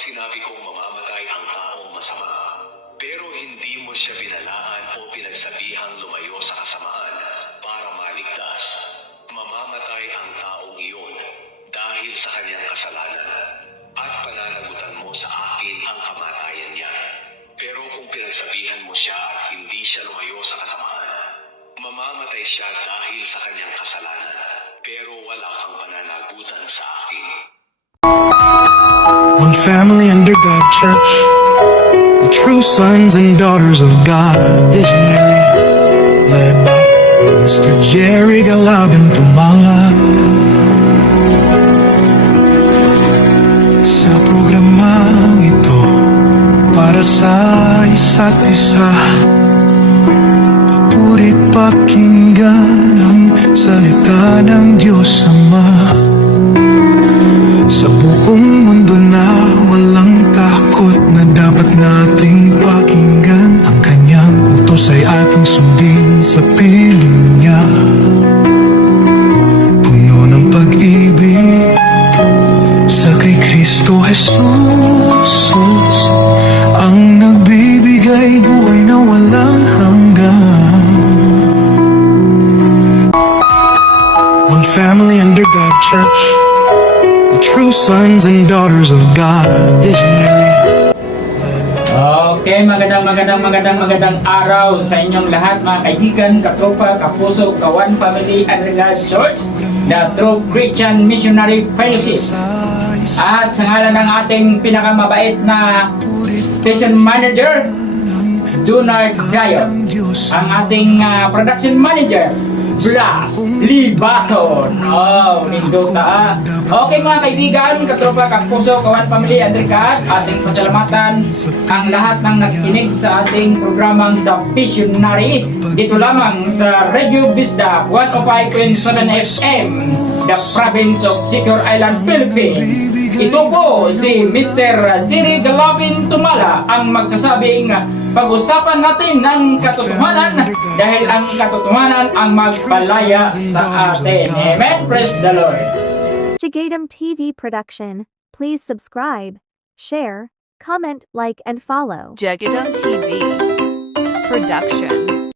sinabi kong mamamatay ang taong masama, pero hindi mo siya binalaan o pinagsabihang lumayo sa kasamaan para maligtas. Mamamatay ang taong iyon dahil sa kanyang kasalanan at pananagutan mo sa akin ang kamatayan niya. Pero kung pinagsabihan mo siya at hindi siya lumayo sa kasamaan, mamamatay siya dahil sa kanyang kasalanan, pero wala kang pananagutan sa akin. One family under God Church, the true sons and daughters of God, visionary, led by Mr. Jerry Galabin Tumala. Sa programang ito, para sa isa't isa, papurit pakinggan ang salita ng Diyos Ama. Sa buong mundo na walang takot na dapat nating pakinggan, ang kanyang utos ay ating sundin sa piling niya. Puno ng pag-ibig sa kay Kristo Jesus, ang nagbibigay buhay na walang hanggan. One family under God Church, the true sons and daughters of God, visionary. Okay, magandang araw sa inyong lahat mga kaibigan, katropa, kapuso, kawan, family, and God Church, the True Christian Missionary Fellowship. At sa ngalan ng ating pinakamabait na station manager, Donald Dayo, ang ating production manager, Blas Libaton. Oh, lindo ka. Okay mga kaibigan, katropa, kapuso, kawan, family, and God, ating pasalamatan ang lahat ng nakikinig sa ating programang The Visionary dito lamang sa Radio Bisda 105.7 FM, the province of Secure Island, Philippines. Ito po si Mr. Jerry Galabin Tumala ang magsasabing pag-usapan natin ng katotohanan dahil ang katotohanan ang magpalaya sa atin. Amen? Praise the Lord. Jigadam TV Production. Please subscribe, share, comment, like, and follow. Jagadam TV Production.